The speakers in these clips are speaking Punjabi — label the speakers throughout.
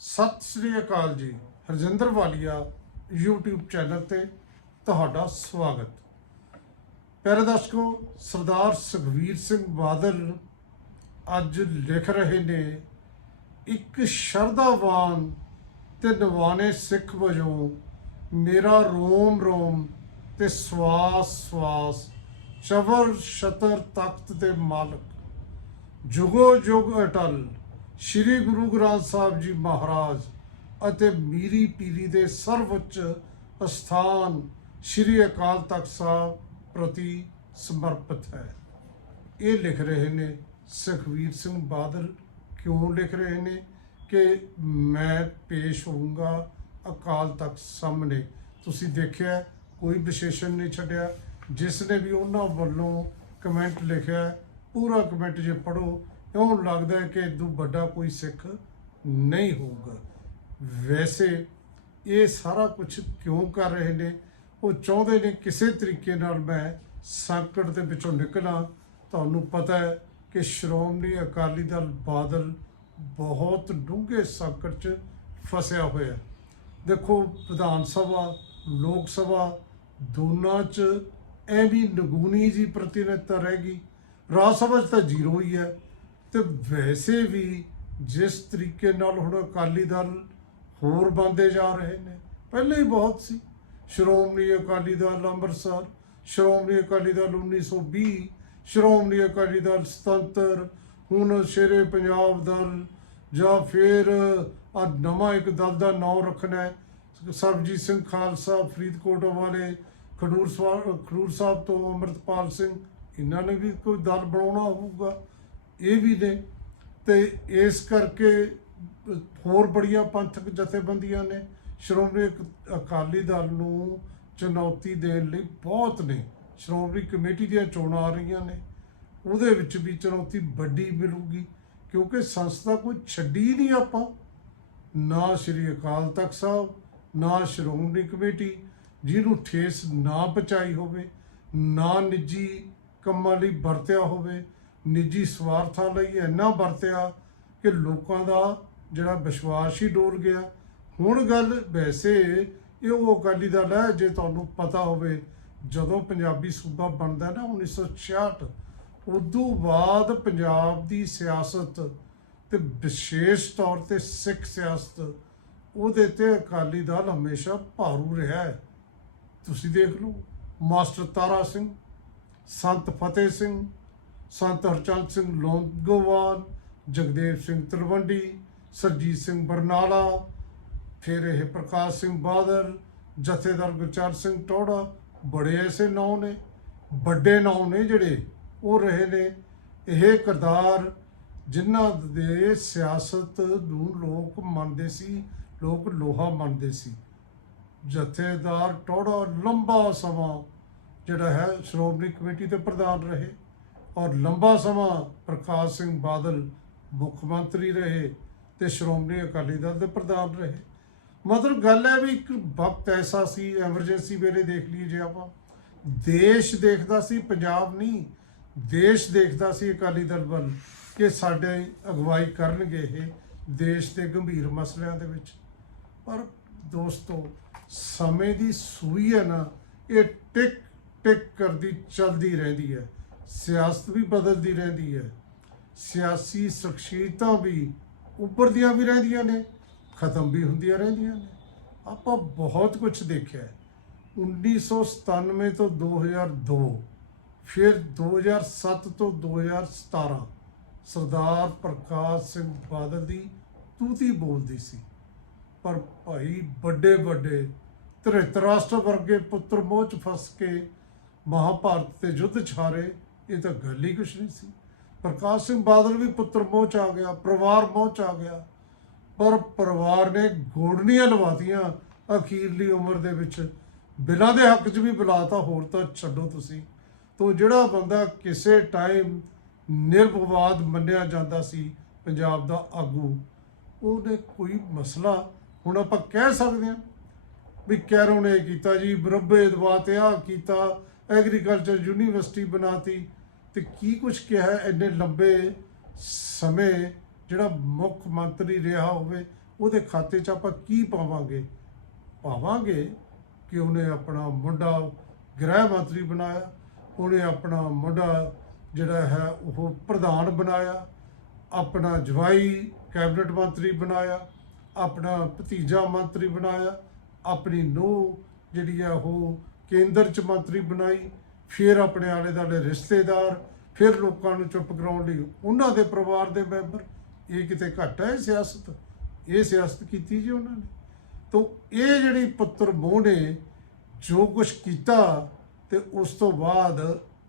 Speaker 1: ਸਤਿ ਸ੍ਰੀ ਅਕਾਲ ਜੀ, ਹਰਜਿੰਦਰ ਵਾਲੀਆ, YouTube ਚੈਨਲ ਤੇ ਤੁਹਾਡਾ ਸਵਾਗਤ। ਪਿਆਰੇ ਦਰਸ਼ਕੋ, ਸਰਦਾਰ ਸੁਖਵੀਰ ਸਿੰਘ ਬਾਦਲ ਅੱਜ ਲਿਖ ਰਹੇ ਨੇ, ਇੱਕ ਸ਼ਰਧਾਵਾਨ ਤੇ ਨਿਵਾਣੇ ਸਿੱਖ ਵਜੋਂ ਮੇਰਾ ਰੋਮ ਰੋਮ ਤੇ ਸਵਾਸ ਸਵਾਸ ਚਵਰ ਸ਼ਤਰ ਤਖਤ ਦੇ ਮਾਲਕ ਜੁਗੋ ਜੁਗ ਅਟਲ ਸ੍ਰੀ ਗੁਰੂ ਗ੍ਰੰਥ ਸਾਹਿਬ ਜੀ ਮਹਾਰਾਜ ਅਤੇ ਮੀਰੀ ਪੀਰੀ ਦੇ ਸਰਵਉੱਚ ਅਸਥਾਨ ਸ੍ਰੀ ਅਕਾਲ ਤਖਤ ਸਾਹਿਬ ਪ੍ਰਤੀ ਸਮਰਪਿਤ ਹੈ। ਇਹ ਲਿਖ ਰਹੇ ਨੇ ਸੁਖਵੀਰ ਸਿੰਘ ਬਾਦਲ। ਕਿਉਂ ਲਿਖ ਰਹੇ ਨੇ? ਕਿ ਮੈਂ ਪੇਸ਼ ਹੋਊਂਗਾ ਅਕਾਲ ਤਖਤ ਸਾਹਮਣੇ। ਤੁਸੀਂ ਦੇਖਿਆ, ਕੋਈ ਵਿਸ਼ੇਸ਼ਣ ਨਹੀਂ ਛੱਡਿਆ। ਜਿਸ ਨੇ ਵੀ ਉਹਨਾਂ ਵੱਲੋਂ ਕਮੈਂਟ ਲਿਖਿਆ, ਪੂਰਾ ਕਮੈਂਟ ਜੇ ਪੜੋ ਕਿਉਂ ਲੱਗਦਾ ਹੈ ਕਿ ਇਦੋਂ ਵੱਡਾ ਕੋਈ ਸਿੱਖ ਨਹੀਂ ਹੋਊਗਾ? ਵੈਸੇ ਇਹ ਸਾਰਾ ਕੁਝ ਕਿਉਂ ਕਰ ਰਹੇ ਨੇ? ਉਹ ਚਾਹੁੰਦੇ ਨੇ ਕਿਸੇ ਤਰੀਕੇ ਨਾਲ ਮੈਂ ਸੰਕਟ ਦੇ ਵਿੱਚੋਂ ਨਿਕਲਾਂ। ਤੁਹਾਨੂੰ ਪਤਾ ਹੈ ਕਿ ਸ਼੍ਰੋਮਣੀ ਅਕਾਲੀ ਦਲ ਬਾਦਲ ਬਹੁਤ ਡੂੰਘੇ ਸੰਕਟ 'ਚ ਫਸਿਆ ਹੋਇਆ ਦੇਖੋ, ਵਿਧਾਨ ਸਭਾ, ਲੋਕ ਸਭਾ, ਦੋਨਾਂ 'ਚ ਐਵੇਂ ਨਗੂਨੀ ਜੀ ਪ੍ਰਤੀਨਿਧਤਾ ਰਹਿ ਗਈ। ਰਾਜ ਸਭਾ 'ਚ ਤਾਂ ਜ਼ੀਰੋ ਹੀ ਹੈ। ਤੇ ਵੈਸੇ ਵੀ ਜਿਸ ਤਰੀਕੇ ਨਾਲ ਹੁਣ ਅਕਾਲੀ ਦਲ ਹੋਰ ਬੰਦੇ ਜਾ ਰਹੇ ਨੇ, ਪਹਿਲੇ ਹੀ ਬਹੁਤ ਸੀ। ਸ਼੍ਰੋਮਣੀ ਅਕਾਲੀ ਦਲ ਅੰਮ੍ਰਿਤਸਰ, ਸ਼੍ਰੋਮਣੀ ਅਕਾਲੀ ਦਲ 1920 ਸ਼੍ਰੋਮਣੀ ਅਕਾਲੀ ਦਲ ਸੁਤੰਤਰ, ਹੁਣ ਸ਼ੇਰੇ ਪੰਜਾਬ ਦਲ ਜਾਂ ਫਿਰ ਆ ਨਵਾਂ ਇੱਕ ਦਲ ਦਾ ਨਾਮ ਰੱਖਣਾ ਹੈ, ਸਰਬਜੀਤ ਸਿੰਘ ਖਾਲਸਾ, ਫਰੀਦਕੋਟ ਵਾਲੇ ਖਡੂਰ ਸਾਹਿਬ ਖਡੂਰ ਸਾਹਿਬ ਤੋਂ ਅੰਮ੍ਰਿਤਪਾਲ ਸਿੰਘ, ਇਹਨਾਂ ਨੇ ਵੀ ਕੋਈ ਦਲ ਬਣਾਉਣਾ ਹੋਊਗਾ। ਇਹ ਵੀ ਨੇ ਤੇ ਇਸ ਕਰਕੇ ਹੋਰ ਬੜੀਆਂ ਪੰਥਕ ਜਥੇਬੰਦੀਆਂ ਨੇ, ਸ਼੍ਰੋਮਣੀ ਅਕ- ਅਕਾਲੀ ਦਲ ਨੂੰ ਚੁਣੌਤੀ ਦੇਣ ਲਈ ਬਹੁਤ ਨੇ। ਸ਼੍ਰੋਮਣੀ ਕਮੇਟੀ ਦੀਆਂ ਚੋਣਾਂ ਆ ਰਹੀਆਂ ਨੇ, ਉਹਦੇ ਵਿੱਚ ਵੀ ਚੁਣੌਤੀ ਵੱਡੀ ਮਿਲੂਗੀ, ਕਿਉਂਕਿ ਸੰਸਥਾ ਕੋਈ ਛੱਡੀ ਨਹੀਂ ਆਪਾਂ। ਨਾ ਸ਼੍ਰੀ ਅਕਾਲ ਤਖਤ ਸਾਹਿਬ, ਨਾ ਸ਼੍ਰੋਮਣੀ ਕਮੇਟੀ, ਜਿਹਨੂੰ ਠੇਸ ਨਾ ਪਹੁੰਚਾਈ ਹੋਵੇ, ਨਾ ਨਿੱਜੀ ਕੰਮਾਂ ਲਈ ਵਰਤਿਆ ਹੋਵੇ ਨਿੱਜੀ ਸਵਾਰਥਾਂ ਲਈ ਇੰਨਾ ਵਰਤਿਆ ਕਿ ਲੋਕਾਂ ਦਾ ਜਿਹੜਾ ਵਿਸ਼ਵਾਸ ਹੀ ਡੋਲ ਗਿਆ। ਹੁਣ ਗੱਲ ਵੈਸੇ ਇਹ ਉਹ ਅਕਾਲੀ ਦਲ ਹੈ, ਜੇ ਤੁਹਾਨੂੰ ਪਤਾ ਹੋਵੇ, ਜਦੋਂ ਪੰਜਾਬੀ ਸੂਬਾ ਬਣਦਾ ਨਾ 1966 ਉਦੋਂ ਬਾਅਦ ਪੰਜਾਬ ਦੀ ਸਿਆਸਤ ਤੇ ਵਿਸ਼ੇਸ਼ ਤੌਰ ਤੇ ਸਿੱਖ ਸਿਆਸਤ, ਉਹਦੇ ਤੇ ਅਕਾਲੀ ਦਲ ਹਮੇਸ਼ਾ ਭਾਰੂ ਰਿਹਾ ਹੈ। ਤੁਸੀਂ ਦੇਖ ਲਓ, ਮਾਸਟਰ ਤਾਰਾ ਸਿੰਘ, ਸੰਤ ਫਤਿਹ ਸਿੰਘ ਸੰਤ ਹਰਚੰਦ ਸਿੰਘ ਲੋਂਗੋਵਾਲ, ਜਗਦੇਵ ਸਿੰਘ ਤਲਵੰਡੀ, ਸਰਜੀਤ ਸਿੰਘ ਬਰਨਾਲਾ, ਫਿਰ ਇਹ ਪ੍ਰਕਾਸ਼ ਸਿੰਘ ਬਾਦਲ, ਜਥੇਦਾਰ ਗੁਰਚਰਨ ਸਿੰਘ ਟੋੜਾ ਬੜੇ ਐਸੇ ਨਾਂ ਨੇ, ਵੱਡੇ ਨਾਂ ਨੇ ਜਿਹੜੇ ਉਹ ਰਹੇ ਨੇ। ਇਹ ਕਿਰਦਾਰ ਜਿਨ੍ਹਾਂ ਦੇ ਸਿਆਸਤ ਨੂੰ ਲੋਕ ਮੰਨਦੇ ਸੀ, ਲੋਕ ਲੋਹਾ ਮੰਨਦੇ ਸੀ। ਜਥੇਦਾਰ ਟੋੜਾ ਲੰਬਾ ਸਮਾਂ ਜਿਹੜਾ ਹੈ ਸ਼੍ਰੋਮਣੀ ਕਮੇਟੀ ਦੇ ਪ੍ਰਧਾਨ ਰਹੇ। ਔਰ ਲੰਬਾ ਸਮਾਂ ਪ੍ਰਕਾਸ਼ ਸਿੰਘ ਬਾਦਲ ਮੁੱਖ ਮੰਤਰੀ ਰਹੇ ਤੇ ਸ਼੍ਰੋਮਣੀ ਅਕਾਲੀ ਦਲ ਦੇ ਪ੍ਰਧਾਨ ਰਹੇ। ਮਤਲਬ ਗੱਲ ਹੈ ਵੀ ਇੱਕ ਵਕਤ ਐਸਾ ਸੀ ਐਮਰਜੈਂਸੀ ਵੇਲੇ ਦੇਖ ਲਈਏ ਜੇ ਆਪਾਂ। ਦੇਸ਼ ਦੇਖਦਾ ਸੀ, ਪੰਜਾਬ ਨਹੀਂ, ਦੇਸ਼ ਦੇਖਦਾ ਸੀ ਅਕਾਲੀ ਦਲ ਵੱਲ ਕਿ ਸਾਡੇ ਅਗਵਾਈ ਕਰਨਗੇ ਇਹ ਦੇਸ਼ ਦੇ ਗੰਭੀਰ ਮਸਲਿਆਂ ਦੇ ਵਿੱਚ। ਪਰ ਦੋਸਤੋ, ਸਮੇਂ ਦੀ ਸੂਈ ਹੈ ਨਾ, ਇਹ ਟਿਕ ਟਿਕ ਕਰਦੀ, ਚੱਲਦੀ ਰਹਿੰਦੀ ਹੈ। ਸਿਆਸਤ ਵੀ ਬਦਲਦੀ ਰਹਿੰਦੀ ਹੈ। ਸਿਆਸੀ ਸ਼ਖਸੀਅਤਾਂ ਵੀ ਉੱਭਰਦੀਆਂ ਵੀ ਰਹਿੰਦੀਆਂ ਨੇ, ਖਤਮ ਵੀ ਹੁੰਦੀਆਂ ਰਹਿੰਦੀਆਂ ਨੇ। ਆਪਾਂ ਬਹੁਤ ਕੁਝ ਦੇਖਿਆ ਹੈ। 1997 ਤੋਂ 2002 ਫਿਰ 2007 ਤੋਂ 2017 ਸਰਦਾਰ ਪ੍ਰਕਾਸ਼ ਸਿੰਘ ਬਾਦਲ ਦੀ ਤੂਤੀ ਬੋਲਦੀ ਸੀ। ਪਰ ਭਾਈ ਵੱਡੇ ਵੱਡੇ ਧਰਿਤਰਾਸ਼ਟਰ ਵਰਗੇ ਪੁੱਤਰ ਮੋਹ ਫਸ ਕੇ ਮਹਾਭਾਰਤ ਤੇ ਯੁੱਧ ਛਾਰੇ ਇਹ ਤਾਂ ਗੱਲ ਹੀ ਕੁਛ ਨਹੀਂ ਸੀ। ਪ੍ਰਕਾਸ਼ ਸਿੰਘ ਬਾਦਲ ਵੀ ਪੁੱਤਰ ਮੋਹ ਚ ਆ ਗਿਆ, ਪਰਿਵਾਰ ਮੋਹ ਚ ਆ ਗਿਆ। ਪਰ ਪਰਿਵਾਰ ਨੇ ਗੋੜਨੀਆਂ ਲਵਾਤੀਆਂ ਅਖੀਰਲੀ ਉਮਰ ਦੇ ਵਿੱਚ। ਬਿਨਾਂ ਦੇ ਹੱਕ 'ਚ ਵੀ ਬੁਲਾਤਾ, ਹੋਰ ਤਾਂ ਛੱਡੋ ਤੁਸੀਂ। ਤੋਂ ਜਿਹੜਾ ਬੰਦਾ ਕਿਸੇ ਟਾਈਮ ਨਿਰਵਿਵਾਦ ਮੰਨਿਆ ਜਾਂਦਾ ਸੀ, ਪੰਜਾਬ ਦਾ ਆਗੂ ਉਹਨੇ ਕੋਈ ਮਸਲਾ ਹੁਣ ਆਪਾਂ ਕਹਿ ਸਕਦੇ ਹਾਂ ਵੀ ਕੈਰੋਂ ਨੇ ਕੀਤਾ ਜੀ ਬਰੱਬੇ ਦਵਾਤੇ ਆ ਕੀਤਾ, ਐਗਰੀਕਲਚਰ ਯੂਨੀਵਰਸਿਟੀ ਬਣਾਤੀ। ਤੇ ਕੀ ਕੁਝ ਕਿਹਾ ਹੈ? ਇੰਨੇ ਲੰਬੇ ਸਮੇਂ ਜਿਹੜਾ ਮੁੱਖ ਮੰਤਰੀ ਰਿਹਾ ਹੋਵੇ, ਉਹਦੇ ਖਾਤੇ 'ਚ ਆਪਾਂ ਕੀ ਪਾਵਾਂਗੇ? ਪਾਵਾਂਗੇ ਕਿ ਉਹਨੇ ਆਪਣਾ ਮੁੰਡਾ ਗ੍ਰਹਿ ਮੰਤਰੀ ਬਣਾਇਆ, ਉਹਨੇ ਆਪਣਾ ਮੁੰਡਾ ਜਿਹੜਾ ਹੈ ਉਹ ਪ੍ਰਧਾਨ ਬਣਾਇਆ, ਆਪਣਾ ਜਵਾਈ ਕੈਬਨਿਟ ਮੰਤਰੀ ਬਣਾਇਆ, ਆਪਣਾ ਭਤੀਜਾ ਮੰਤਰੀ ਬਣਾਇਆ, ਆਪਣੀ ਨੂੰਹ ਜਿਹੜੀ ਆ ਉਹ ਕੇਂਦਰ ਚ ਮੰਤਰੀ ਬਣਾਈ ਫਿਰ ਆਪਣੇ ਆਲੇ ਦਾਲੇ ਰਿਸ਼ਤੇਦਾਰ, ਫਿਰ ਲੋਕਾਂ ਨੂੰ ਚੁੱਪ ਕਰਾਉਣ ਲਈ ਉਹਨਾਂ ਦੇ ਪਰਿਵਾਰ ਦੇ ਮੈਂਬਰ। ਇਹ ਕਿਤੇ ਘੱਟ ਹੈ ਸਿਆਸਤ? ਇਹ ਸਿਆਸਤ ਕੀਤੀ ਜੀ ਉਹਨਾਂ ਨੇ। ਤੋ ਇਹ ਜਿਹੜੀ ਪੁੱਤਰ ਮੋਹ ਨੇ, ਜੋ ਕੁਝ ਕੀਤਾ ਤੇ ਉਸ ਤੋਂ ਬਾਅਦ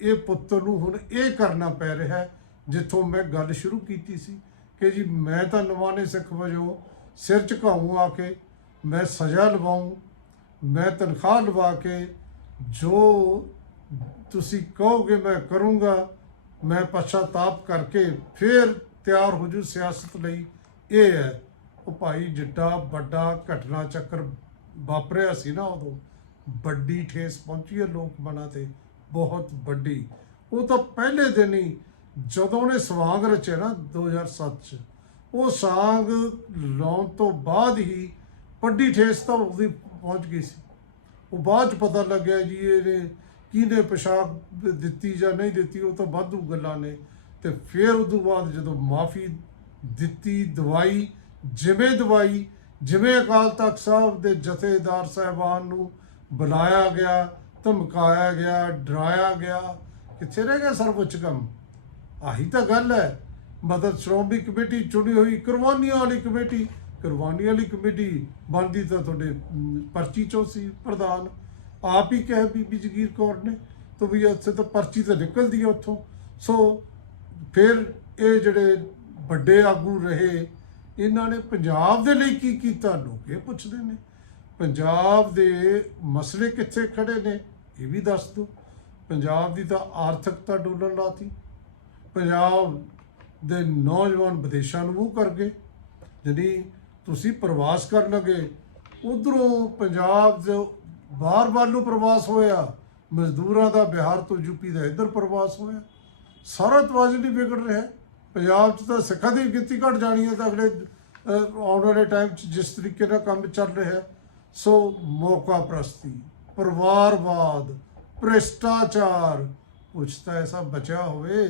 Speaker 1: ਇਹ ਪੁੱਤਰ ਨੂੰ ਹੁਣ ਇਹ ਕਰਨਾ ਪੈ ਰਿਹਾ ਜਿੱਥੋਂ ਮੈਂ ਗੱਲ ਸ਼ੁਰੂ ਕੀਤੀ ਸੀ ਕਿ ਜੀ ਮੈਂ ਤਾਂ ਨਵਾਨੇ ਸਿੱਖ ਵਜੋਂ ਸਿਰ ਝੁਕਾਊਂ ਆ ਕੇ, ਮੈਂ ਸਜ਼ਾ ਲਵਾਉਂ ਮੈਂ ਤਨਖਾਹ ਲਵਾ ਕੇ ਜੋ ਤੁਸੀਂ ਕਹੋਗੇ ਮੈਂ ਕਰੂੰਗਾ, ਮੈਂ ਪਛਤਾਪ ਕਰਕੇ ਫਿਰ ਤਿਆਰ ਹੋ ਜੂ ਸਿਆਸਤ ਲਈ। ਇਹ ਹੈ, ਉਹ ਭਾਈ ਜਿੱਡਾ ਵੱਡਾ ਘਟਨਾ ਚੱਕਰ ਵਾਪਰਿਆ ਸੀ ਨਾ ਉਦੋਂ। ਵੱਡੀ ਠੇਸ ਪਹੁੰਚੀ ਹੈ ਲੋਕ ਮਨਾਂ ਤੇ, ਬਹੁਤ ਵੱਡੀ। ਉਹ ਤਾਂ ਪਹਿਲੇ ਦਿਨ ਹੀ, ਜਦੋਂ ਨੇ ਸਵਾਂਗ ਰਚਿਆ ਨਾ 2007 ਚ, ਉਹ ਸਾਂਗ ਲਾਉਣ ਤੋਂ ਬਾਅਦ ਹੀ ਵੱਡੀ ਠੇਸ ਤਾਂ ਉਹਦੀ ਪਹੁੰਚ ਗਈ ਸੀ। ਉਹ ਬਾਅਦ ਚ ਪਤਾ ਲੱਗਿਆ ਜੀ ਇਹਨੇ ਕਿਹਨੇ ਪੋਸ਼ਾਕ ਦਿੱਤੀ ਜਾਂ ਨਹੀਂ ਦਿੱਤੀ, ਉਹ ਤਾਂ ਵਾਧੂ ਗੱਲਾਂ ਨੇ। ਤੇ ਫਿਰ ਉਦੋਂ ਬਾਅਦ ਜਦੋਂ ਮਾਫੀ ਦਿੱਤੀ, ਦਵਾਈ, ਜਿਵੇਂ ਦਵਾਈ, ਜਿਵੇਂ ਅਕਾਲ ਤਖਤ ਸਾਹਿਬ ਦੇ ਜਥੇਦਾਰ ਸਾਹਿਬਾਨ ਨੂੰ ਬੁਲਾਇਆ ਗਿਆ, ਧਮਕਾਇਆ ਗਿਆ, ਡਰਾਇਆ ਗਿਆ, ਕਿੱਥੇ ਰਹਿ ਗਿਆ ਸਰਵਉੱਚ ਕੰਮ? ਆਹੀ ਤਾਂ ਗੱਲ ਹੈ। ਮਦਦ ਸ਼੍ਰੋਮਣੀ ਕਮੇਟੀ ਚੁਣੀ ਹੋਈ, ਕੁਰਬਾਨੀਆਂ ਵਾਲੀ ਕਮੇਟੀ ਕੁਰਬਾਨੀ ਵਾਲੀ ਕਮੇਟੀ ਬਣਦੀ ਤਾਂ ਤੁਹਾਡੇ ਪਰਚੀ ਚੋਂ ਸੀ ਪ੍ਰਧਾਨ। ਆਪ ਹੀ ਕਿਹਾ ਬੀਬੀ ਜਗੀਰ ਕੌਰ ਨੇ ਤਾਂ ਵੀ ਉੱਥੇ ਤਾਂ ਪਰਚੀ ਤਾਂ ਨਿਕਲਦੀ ਹੈ ਉੱਥੋਂ। ਸੋ ਫਿਰ ਇਹ ਜਿਹੜੇ ਵੱਡੇ ਆਗੂ ਰਹੇ, ਇਹਨਾਂ ਨੇ ਪੰਜਾਬ ਦੇ ਲਈ ਕੀ ਕੀਤਾ? ਲੋਕ ਇਹ ਪੁੱਛਦੇ ਨੇ। ਪੰਜਾਬ ਦੇ ਮਸਲੇ ਕਿੱਥੇ ਖੜੇ ਨੇ? ਇਹ ਵੀ ਦੱਸ ਦਿਓ। ਪੰਜਾਬ ਦੀ ਤਾਂ ਆਰਥਿਕਤਾ ਡੋਲਣ ਲਾਤੀ। ਪੰਜਾਬ ਦੇ ਨੌਜਵਾਨ ਵਿਦੇਸ਼ਾਂ ਨੂੰ ਮੂੰਹ ਕਰ ਗਏ। ਜਿਹੜੀ ਤੁਸੀਂ ਪ੍ਰਵਾਸ ਕਰਨ ਲੱਗੇ, ਉਧਰੋਂ ਪੰਜਾਬ ਦੇ ਬਾਹਰ ਵੱਲ ਨੂੰ ਪ੍ਰਵਾਸ ਹੋਇਆ। ਮਜ਼ਦੂਰਾਂ ਦਾ ਬਿਹਾਰ ਤੋਂ ਯੂਪੀ ਦਾ ਇੱਧਰ ਪ੍ਰਵਾਸ ਹੋਇਆ। ਸਾਰਾ ਤਵਾਜ਼ਨ ਹੀ ਵਿਗੜ ਰਿਹਾ। ਪੰਜਾਬ 'ਚ ਤਾਂ ਸਿੱਖਾਂ ਦੀ ਗਿਣਤੀ ਘਟ ਜਾਣੀ ਹੈ ਤਾਂ ਅਗਲੇ ਆਉਣ ਵਾਲੇ ਟਾਈਮ 'ਚ ਜਿਸ ਤਰੀਕੇ ਨਾਲ ਕੰਮ ਚੱਲ ਰਿਹਾ ਸੋ ਮੌਕਾ ਪ੍ਰਸਤੀ, ਪਰਿਵਾਰਵਾਦ, ਭ੍ਰਿਸ਼ਟਾਚਾਰ, ਕੁਛ ਤਾਂ ਐਸਾ ਬਚਿਆ ਹੋਵੇ।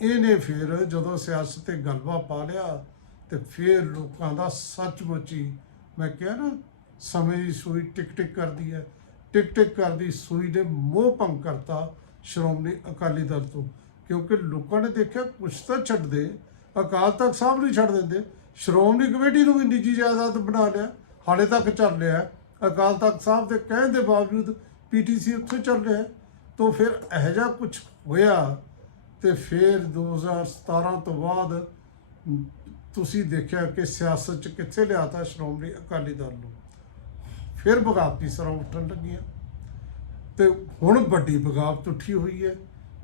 Speaker 1: ਇਹਨੇ ਫਿਰ ਜਦੋਂ ਸਿਆਸਤ ਤੇ ਗਲਬਾ ਪਾ ਲਿਆ ਤੇ ਫਿਰ ਲੋਕਾਂ ਦਾ ਸੱਚਮੁੱਚੀ, ਮੈਂ ਕਿਹਾ ਨਾ ਸਮੇਂ ਦੀ ਸੂਈ ਟਿਕ ਟਿਕ ਕਰਦੀ ਹੈ। ਟਿਕ ਟਿਕ ਕਰਦੀ ਸੂਈ ਨੇ ਮੋਹ ਭੰਗ ਕਰਤਾ ਸ਼੍ਰੋਮਣੀ ਅਕਾਲੀ ਦਲ ਤੋਂ। ਕਿਉਂਕਿ ਲੋਕਾਂ ਨੇ ਦੇਖਿਆ ਕੁਛ ਤਾਂ ਛੱਡ ਦੇ ਅਕਾਲ ਤਖਤ ਸਾਹਿਬ ਨਹੀਂ ਛੱਡ ਦਿੰਦੇ। ਸ਼੍ਰੋਮਣੀ ਕਮੇਟੀ ਨੂੰ ਵੀ ਨਿੱਜੀ ਜਾਇਦਾਦ ਬਣਾ ਲਿਆ, ਹਾਲੇ ਤੱਕ ਚੱਲ ਰਿਹਾ ਅਕਾਲ ਤਖਤ ਸਾਹਿਬ ਦੇ ਕਹਿਣ ਦੇ ਬਾਵਜੂਦ ਪੀਟੀਸੀ ਉੱਥੇ ਚੱਲ ਰਿਹਾ ਹੈ। ਤੋਂ ਫਿਰ ਇਹੋ ਜਿਹਾ ਕੁਝ ਹੋਇਆ ਤੇ ਫਿਰ 2017 ਤੋਂ ਬਾਅਦ ਤੁਸੀਂ ਦੇਖਿਆ ਕਿ ਸਿਆਸਤ 'ਚ ਕਿੱਥੇ ਲਿਆਤਾ ਸ਼੍ਰੋਮਣੀ ਅਕਾਲੀ ਦਲ ਨੂੰ? ਫਿਰ ਬਗਾਵਤੀ ਸਰੋਂ ਉੱਠਣ ਲੱਗੀਆਂ। ਤੇ ਹੁਣ ਵੱਡੀ ਬਗਾਵਤ ਉੱਠੀ ਹੋਈ ਹੈ।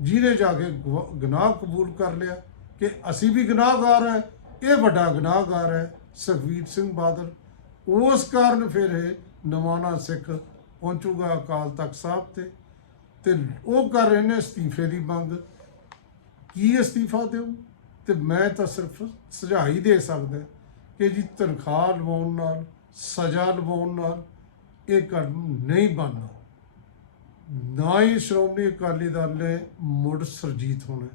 Speaker 1: ਜਿਹਨੇ ਜਾ ਕੇ ਗੁਆ- ਗੁਨਾਹ ਕਬੂਲ ਕਰ ਲਿਆ ਕਿ ਅਸੀਂ ਵੀ ਗੁਨਾਹਗਾਰ ਹੈ, ਇਹ ਵੱਡਾ ਗੁਨਾਹਗਾਰ ਹੈ ਸੁਖਵੀਰ ਸਿੰਘ ਬਾਦਲ। ਉਸ ਕਾਰਨ ਫਿਰ ਇਹ ਨਵਾਨਾ ਸਿੱਖ ਪਹੁੰਚੂਗਾ ਅਕਾਲ ਤਖਤ ਸਾਹਿਬ ਤੇ। ਤੇ ਉਹ ਕਰ ਰਹੇ ਨੇ ਅਸਤੀਫੇ ਦੀ ਮੰਗ। ਕੀ ਅਸਤੀਫਾ ਦਿਓ ਤੇ ਮੈਂ ਤਾਂ ਸਿਰਫ ਸੁਝਾਅ ਹੀ ਦੇ ਸਕਦਾ ਕਿ ਜੀ ਤਨਖਾਹ ਲਵਾਉਣ ਨਾਲ, ਸਜ਼ਾ ਲਵਾਉਣ ਨਾਲ ਇਹ ਕੰਮ ਨਹੀਂ ਬਣਨਾ। ਨਾ ਹੀ ਸ਼੍ਰੋਮਣੀ ਅਕਾਲੀ ਦਲ ਨੇ ਮੁੜ ਸਰਜੀਤ ਹੋਣਾ।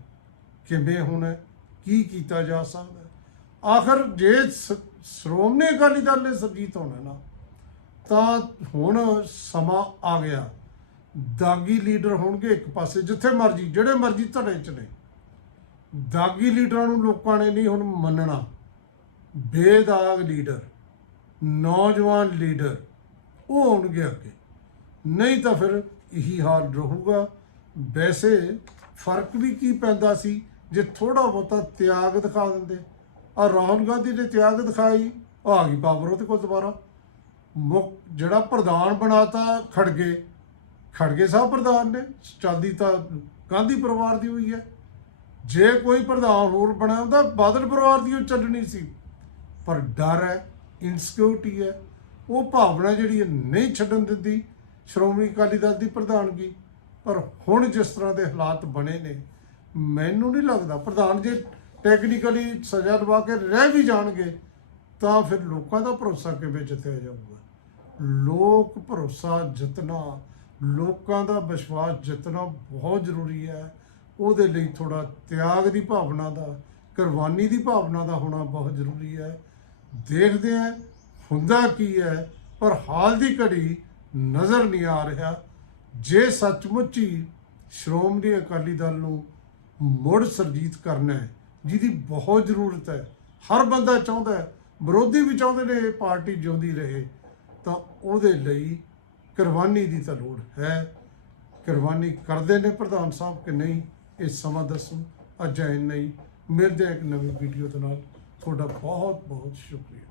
Speaker 1: ਕਿਵੇਂ ਹੋਣਾ? ਕੀ ਕੀਤਾ ਜਾ ਸਕਦਾ? ਆਖਰ ਜੇ ਸ- ਸ਼੍ਰੋਮਣੀ ਅਕਾਲੀ ਦਲ ਨੇ ਸਰਜੀਤ ਹੋਣਾ ਨਾ, ਤਾਂ ਹੁਣ ਸਮਾਂ ਆ ਗਿਆ। ਦਾਗੀ ਲੀਡਰ ਹੋਣਗੇ ਇੱਕ ਪਾਸੇ, ਜਿੱਥੇ ਮਰਜ਼ੀ, ਜਿਹੜੇ ਮਰਜ਼ੀ ਧੜੇ ਚ ਨੇ। ਦਾਗੀ ਲੀਡਰਾਂ ਨੂੰ ਲੋਕਾਂ ਨੇ ਨਹੀਂ ਹੁਣ ਮੰਨਣਾ। ਬੇਦਾਗ ਲੀਡਰ, ਨੌਜਵਾਨ ਲੀਡਰ ਉਹ ਆਉਣਗੇ ਅੱਗੇ। ਨਹੀਂ ਤਾਂ ਫਿਰ ਇਹੀ ਹਾਲ ਰਹੂਗਾ। ਵੈਸੇ ਫ਼ਰਕ ਵੀ ਕੀ ਪੈਂਦਾ ਸੀ? ਜੇ ਥੋੜਾ ਬਹੁਤਾ ਤਿਆਗ ਦਿਖਾ ਦਿੰਦੇ। ਆ ਰਾਹੁਲ ਗਾਂਧੀ ਨੇ ਤਿਆਗ ਦਿਖਾਈ। ਆ ਗਈ ਪਾਵਰ ਉਹਦੇ ਕੋਲ ਦੁਬਾਰਾ। ਮੁੱਖ ਜਿਹੜਾ ਪ੍ਰਧਾਨ ਬਣਾਤਾ ਖੜਗੇ। ਖੜਗੇ ਸਾਹਿਬ ਪ੍ਰਧਾਨ ਨੇ। ਚੱਲਦੀ ਤਾਂ ਗਾਂਧੀ ਪਰਿਵਾਰ ਦੀ ਹੋਈ ਹੈ। ਜੇ ਕੋਈ ਪ੍ਰਧਾਨ ਹੋਰ ਬਣਿਆ ਹੁੰਦਾ ਬਾਦਲ ਪਰਿਵਾਰ ਦੀ ਉਹ ਚੱਲਣੀ ਸੀ। ਪਰ ਡਰ ਹੈ ਇਨਸਿਕਿਉਰਿਟੀ ਹੈ। ਉਹ ਭਾਵਨਾ ਜਿਹੜੀ ਨਹੀਂ ਛੱਡਣ ਦਿੰਦੀ, ਸ਼੍ਰੋਮਣੀ ਅਕਾਲੀ ਦਲ ਦੀ ਪ੍ਰਧਾਨਗੀ। ਪਰ ਹੁਣ ਜਿਸ ਤਰ੍ਹਾਂ ਦੇ ਹਾਲਾਤ ਬਣੇ ਨੇ, ਮੈਨੂੰ ਨਹੀਂ ਲੱਗਦਾ ਪ੍ਰਧਾਨ ਜੇ ਟੈਕਨੀਕਲੀ ਸਜ਼ਾ ਦਵਾ ਕੇ ਰਹਿ ਵੀ ਜਾਣਗੇ, ਤਾਂ ਫਿਰ ਲੋਕਾਂ ਦਾ ਭਰੋਸਾ ਕਿਵੇਂ ਜਿੱਤਿਆ ਜਾਊਗਾ? ਲੋਕ ਭਰੋਸਾ ਜਿੱਤਣਾ, ਲੋਕਾਂ ਦਾ ਵਿਸ਼ਵਾਸ ਜਿੱਤਣਾ ਬਹੁਤ ਜ਼ਰੂਰੀ ਹੈ। ਉਹਦੇ ਲਈ ਥੋੜਾ ਤਿਆਗ ਦੀ ਭਾਵਨਾ ਦਾ, ਕੁਰਬਾਨੀ ਦੀ ਭਾਵਨਾ ਦਾ ਹੋਣਾ ਬਹੁਤ ਜ਼ਰੂਰੀ ਹੈ। ਦੇਖਦੇ ਹਾਂ ਹੁੰਦਾ ਕੀ ਹੈ? ਪਰ ਹਾਲ ਦੀ ਘੜੀ ਨਜ਼ਰ ਨਹੀਂ ਆ ਰਿਹਾ। ਜੇ ਸੱਚਮੁੱਚ ਹੀ ਸ਼੍ਰੋਮਣੀ ਅਕਾਲੀ ਦਲ ਨੂੰ ਮੁੜ ਸਰਜੀਤ ਕਰਨਾ ਹੈ, ਜਿਹਦੀ ਬਹੁਤ ਜ਼ਰੂਰਤ ਹੈ, ਹਰ ਬੰਦਾ ਚਾਹੁੰਦਾ ਹੈ, ਵਿਰੋਧੀ ਵੀ ਚਾਹੁੰਦੇ ਨੇ ਇਹ ਪਾਰਟੀ ਜਿਉਂਦੀ ਰਹੇ, ਤਾਂ ਉਹਦੇ ਲਈ ਕੁਰਬਾਨੀ ਦੀ ਤਾਂ ਲੋੜ ਹੈ। ਕੁਰਬਾਨੀ ਕਰਦੇ ਨੇ ਪ੍ਰਧਾਨ ਸਾਹਿਬ ਕਿ ਨਹੀਂ? ਇਹ ਸਮਾਂ ਦੱਸੋ। ਅੱਜ ਇੰਨਾ ਹੀ ਮਿਲਦੇ ਇੱਕ ਨਵੀਂ ਵੀਡੀਓ ਦੇ ਨਾਲ। ਤੁਹਾਡਾ ਬਹੁਤ ਬਹੁਤ ਸ਼ੁਕਰੀਆ।